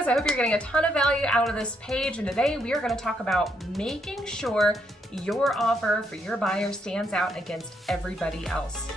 guys, I hope you're getting a ton of value out of this page, and today we are going to talk about making sure your offer for your buyer stands out against everybody else.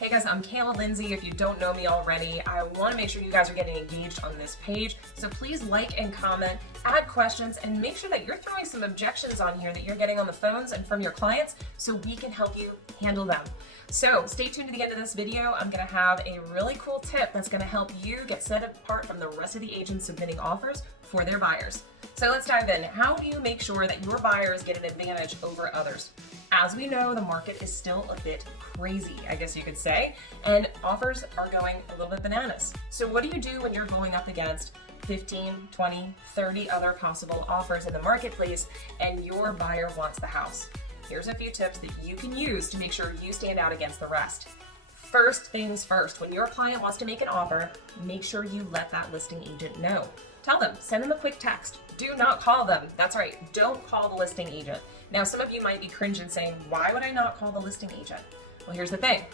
Hey guys, I'm Kayla Lindsey. If you don't know me already, I want to make sure you guys are getting engaged on this page. So please like and comment, add questions, and make sure that you're throwing some objections on here that you're getting on the phones and from your clients so we can help you handle them. So stay tuned to the end of this video. I'm going to have a really cool tip that's going to help you get set apart from the rest of the agents submitting offers for their buyers. So let's dive in. How do you make sure that your buyers get an advantage over others? As we know, the market is still a bit crazy, I guess you could say, and offers are going a little bit bananas. So what do you do when you're going up against 15, 20, 30 other possible offers in the marketplace and your buyer wants the house? Here's a few tips that you can use to make sure you stand out against the rest. First things first, when your client wants to make an offer, make sure you let that listing agent know. Tell them, send them a quick text. Do not call them. That's right, don't call the listing agent. Now, some of you might be cringing saying, why would I not call the listing agent? Well, here's the thing.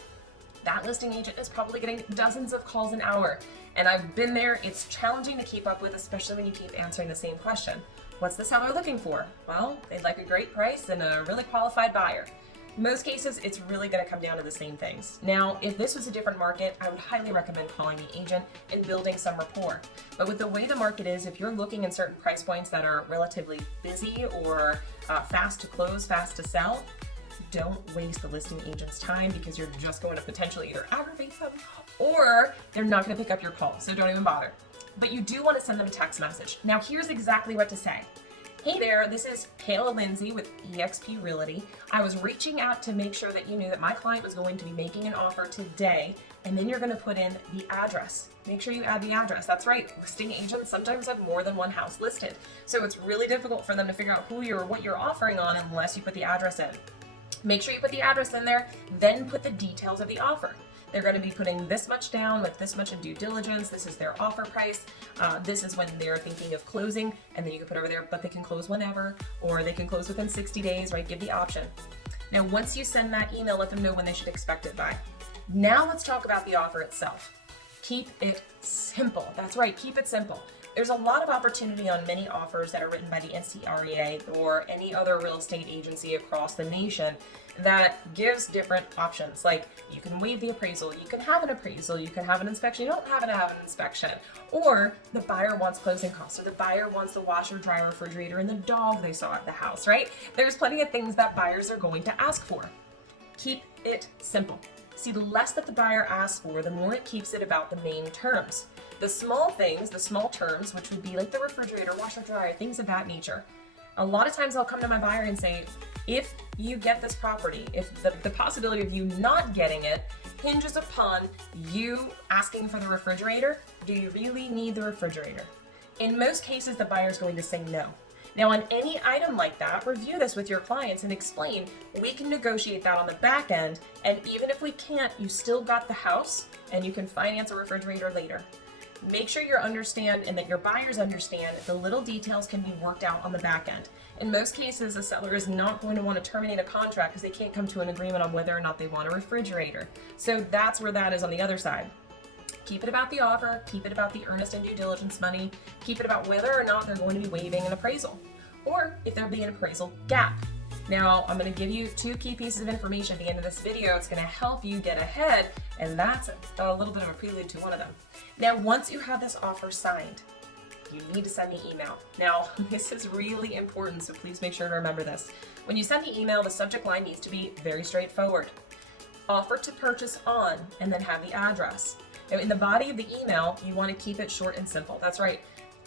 That listing agent is probably getting dozens of calls an hour. And I've been there. It's challenging to keep up with, especially when you keep answering the same question. What's the seller looking for? Well, they'd like a great price and a really qualified buyer. In most cases, it's really going to come down to the same things. Now, if this was a different market, I would highly recommend calling the agent and building some rapport. But with the way the market is, if you're looking in certain price points that are relatively busy or fast to close, fast to sell, don't waste the listing agent's time because you're just going to potentially either aggravate them or they're not going to pick up your call. So don't even bother. But you do want to send them a text message. Now, here's exactly what to say. Hey there, this is Kayla Lindsey with eXp Realty. I was reaching out to make sure that you knew that my client was going to be making an offer today, and then you're going to put in the address. Make sure you add the address. That's right, listing agents sometimes have more than one house listed. So it's really difficult for them to figure out what you're offering on unless you put the address in. Make sure you put the address in there, then put the details of the offer. They're going to be putting this much down with this much in due diligence. This is their offer price. This is when they're thinking of closing, and then you can put over there, but they can close whenever, or they can close within 60 days, right? Give the option. Now, once you send that email, let them know when they should expect it by. Now let's talk about the offer itself. Keep it simple. That's right, keep it simple. There's a lot of opportunity on many offers that are written by the NCREA or any other real estate agency across the nation that gives different options. Like you can waive the appraisal, you can have an appraisal, you can have an inspection, you don't have to have an inspection. Or the buyer wants closing costs, or the buyer wants the washer, dryer, refrigerator, and the dog they saw at the house, right? There's plenty of things that buyers are going to ask for. Keep it simple. See, the less that the buyer asks for, the more it keeps it about the main terms. The small things, the small terms, which would be like the refrigerator, washer, dryer, things of that nature. A lot of times I'll come to my buyer and say, if you get this property, if the possibility of you not getting it hinges upon you asking for the refrigerator, do you really need the refrigerator? In most cases, the buyer's going to say no. Now, on any item like that, review this with your clients and explain, we can negotiate that on the back end, and even if we can't, you still got the house and you can finance a refrigerator later. Make sure you understand and that your buyers understand the little details can be worked out on the back end. In most cases, the seller is not going to want to terminate a contract because they can't come to an agreement on whether or not they want a refrigerator. So that's where that is on the other side. Keep it about the offer, keep it about the earnest and due diligence money, keep it about whether or not they're going to be waiving an appraisal, or if there'll be an appraisal gap. Now, I'm going to give you 2 key pieces of information at the end of this video. It's going to help you get ahead, and that's a little bit of a prelude to one of them. Now, once you have this offer signed, you need to send the email. Now, this is really important, so please make sure to remember this. When you send the email, the subject line needs to be very straightforward. Offer to purchase on, and then have the address. Now, in the body of the email, you want to keep it short and simple. That's right.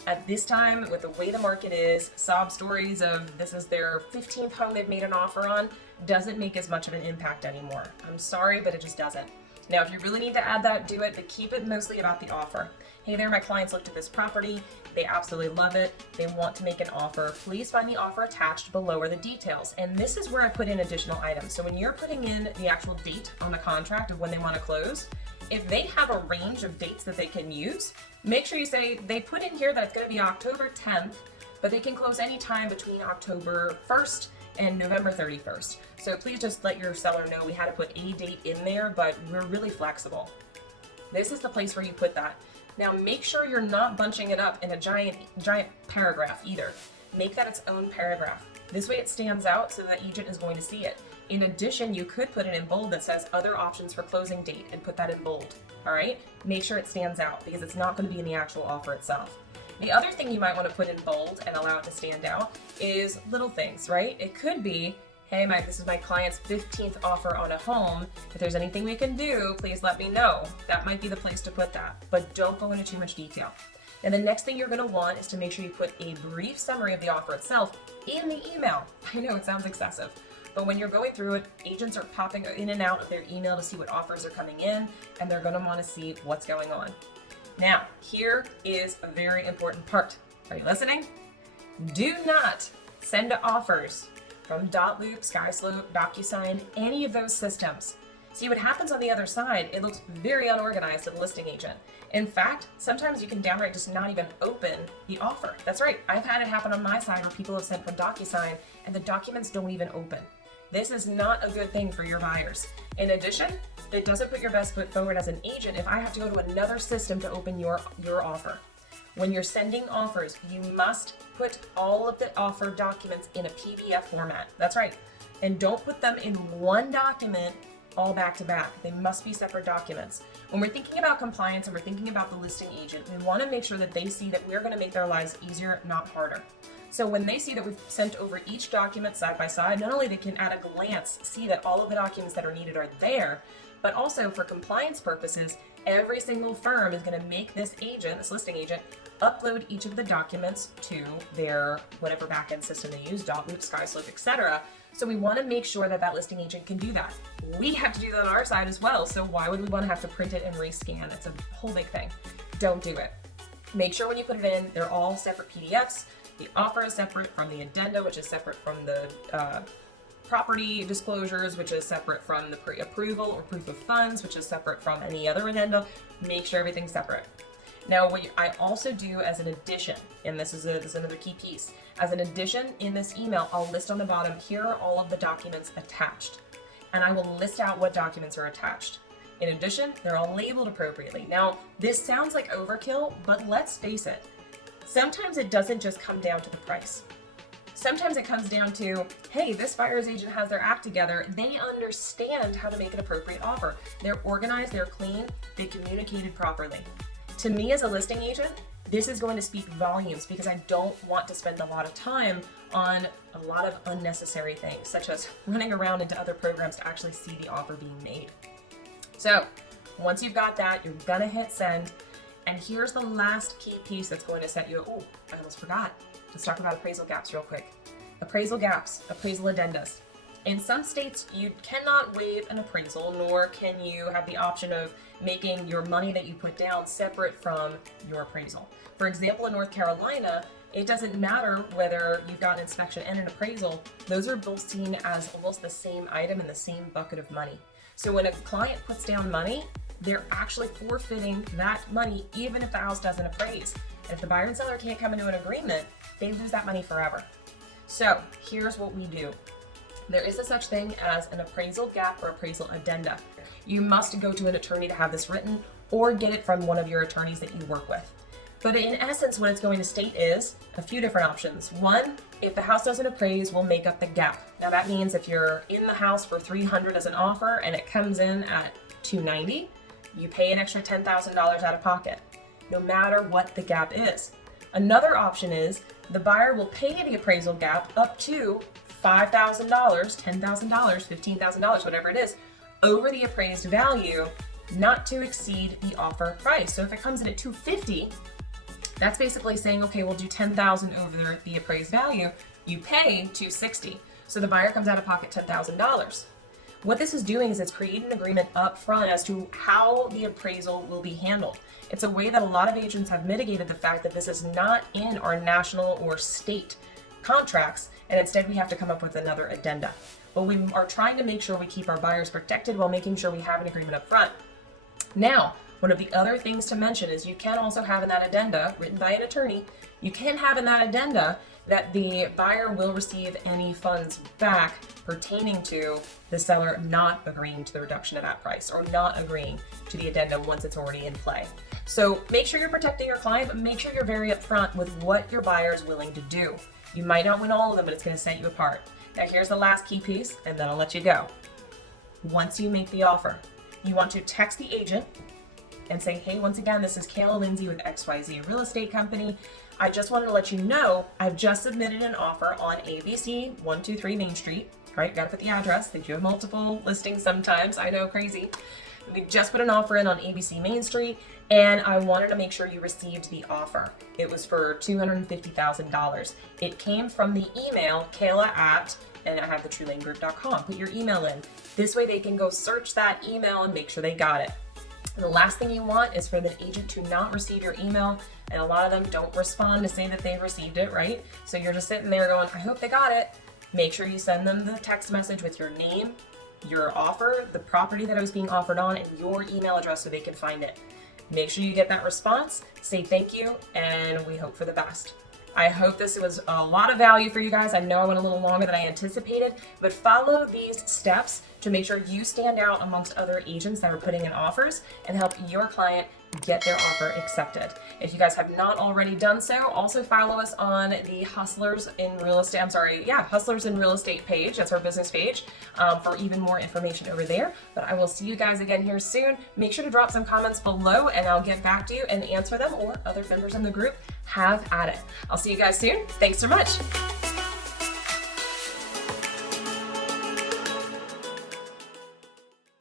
At this time, with the way the market is, sob stories of this is their 15th home they've made an offer on doesn't make as much of an impact anymore. I'm sorry, but it just doesn't. Now, if you really need to add that, do it, but keep it mostly about the offer. Hey there, my clients looked at this property. They absolutely love it. They want to make an offer. Please find the offer attached below are the details. And this is where I put in additional items. So when you're putting in the actual date on the contract of when they want to close, if they have a range of dates that they can use, make sure you say they put in here that it's going to be October 10th, but they can close any time between October 1st and November 31st. So please just let your seller know we had to put a date in there, but we're really flexible. This is the place where you put that. Now make sure you're not bunching it up in a giant paragraph either. Make that its own paragraph. This way it stands out so that the agent is going to see it. In addition, you could put it in bold that says other options for closing date and put that in bold, all right? Make sure it stands out because it's not going to be in the actual offer itself. The other thing you might want to put in bold and allow it to stand out is little things, right? It could be, hey, this is my client's 15th offer on a home. If there's anything we can do, please let me know. That might be the place to put that, but don't go into too much detail. And the next thing you're going to want is to make sure you put a brief summary of the offer itself in the email. I know it sounds excessive, but when you're going through it, agents are popping in and out of their email to see what offers are coming in, and they're going to want to see what's going on. Now, here is a very important part. Are you listening? Do not send offers from Dotloop, SkySlope, DocuSign, any of those systems. See what happens on the other side, it looks very unorganized to the listing agent. In fact, sometimes you can downright just not even open the offer. That's right, I've had it happen on my side where people have sent from DocuSign and the documents don't even open. This is not a good thing for your buyers. In addition, it doesn't put your best foot forward as an agent if I have to go to another system to open your offer. When you're sending offers, you must put all of the offer documents in a PDF format. That's right. And don't put them in one document all back to back. They must be separate documents. When we're thinking about compliance and we're thinking about the listing agent, we want to make sure that they see that we're going to make their lives easier, not harder. So when they see that we've sent over each document side by side, not only they can at a glance see that all of the documents that are needed are there, but also for compliance purposes, every single firm is going to make this agent, this listing agent, upload each of the documents to their whatever backend system they use, Dotloop, SkySlope, etc. So we want to make sure that that listing agent can do that. We have to do that on our side as well. So why would we want to have to print it and rescan? It's a whole big thing. Don't do it. Make sure when you put it in, they're all separate PDFs. The offer is separate from the addenda, which is separate from the property disclosures, which is separate from the pre-approval or proof of funds, which is separate from any other addenda. Make sure everything's separate. Now, what I also do as an addition, and this is another key piece, as an addition in this email, I'll list on the bottom, here are all of the documents attached. And I will list out what documents are attached. In addition, they're all labeled appropriately. Now, this sounds like overkill, but let's face it. Sometimes it doesn't just come down to the price. Sometimes it comes down to, hey, this buyer's agent has their act together. They understand how to make an appropriate offer. They're organized, they're clean, they communicated properly. To me as a listing agent, this is going to speak volumes because I don't want to spend a lot of time on a lot of unnecessary things, such as running around into other programs to actually see the offer being made. So once you've got that, you're gonna hit send. And here's the last key piece that's going to set you, oh, I almost forgot. Let's talk about appraisal gaps real quick. Appraisal gaps, appraisal addendas. In some states, you cannot waive an appraisal, nor can you have the option of making your money that you put down separate from your appraisal. For example, in North Carolina, it doesn't matter whether you've got an inspection and an appraisal. Those are both seen as almost the same item in the same bucket of money. So when a client puts down money, they're actually forfeiting that money even if the house doesn't appraise. And if the buyer and seller can't come into an agreement, they lose that money forever. So here's what we do. There is a such thing as an appraisal gap or appraisal addenda. You must go to an attorney to have this written or get it from one of your attorneys that you work with. But in essence, what it's going to state is a few different options. One, if the house doesn't appraise, we'll make up the gap. Now that means if you're in the house for $300 as an offer and it comes in at $290, you pay an extra $10,000 out of pocket, no matter what the gap is. Another option is the buyer will pay the appraisal gap up to $5,000, $10,000, $15,000, whatever it is, over the appraised value, not to exceed the offer price. So if it comes in at $250, that's basically saying, okay, we'll do $10,000 over the appraised value. You pay $260. So the buyer comes out of pocket $10,000. What this is doing is it's creating an agreement up front as to how the appraisal will be handled. It's a way that a lot of agents have mitigated the fact that this is not in our national or state contracts, and instead we have to come up with another addenda. But we are trying to make sure we keep our buyers protected while making sure we have an agreement up front. Now, one of the other things to mention is you can also have in that addenda, written by an attorney, you can have in that addenda that the buyer will receive any funds back pertaining to the seller not agreeing to the reduction of that price or not agreeing to the addendum once it's already in play. So make sure you're protecting your client, but make sure you're very upfront with what your buyer is willing to do. You might not win all of them, but it's going to set you apart. Now here's the last key piece, and then I'll let you go. Once you make the offer, you want to text the agent and say, hey, once again, this is Kayla Lindsey with XYZ Real Estate Company. I just wanted to let you know I've just submitted an offer on ABC 123 Main Street. Right, gotta put the address. They do have multiple listings sometimes. I know, crazy. We just put an offer in on ABC Main Street, and I wanted to make sure you received the offer. It was for $250,000. It came from the email Kayla at, and I have the TrueLaneGroup.com. Put your email in. This way they can go search that email and make sure they got it. And the last thing you want is for the agent to not receive your email, and a lot of them don't respond to say that they've received it, right? So you're just sitting there going, I hope they got it. Make sure you send them the text message with your name, your offer, the property that it was being offered on, and your email address so they can find it. Make sure you get that response, say thank you, and we hope for the best. I hope this was a lot of value for you guys. I know I went a little longer than I anticipated, but follow these steps to make sure you stand out amongst other agents that are putting in offers and help your client get their offer accepted. If you guys have not already done so, also follow us on the Hustlers in Real Estate, Hustlers in Real Estate page. That's our business page for even more information over there. But I will see you guys again here soon. Make sure to drop some comments below and I'll get back to you and answer them, or other members in the group have at it. I'll see you guys soon. Thanks so much.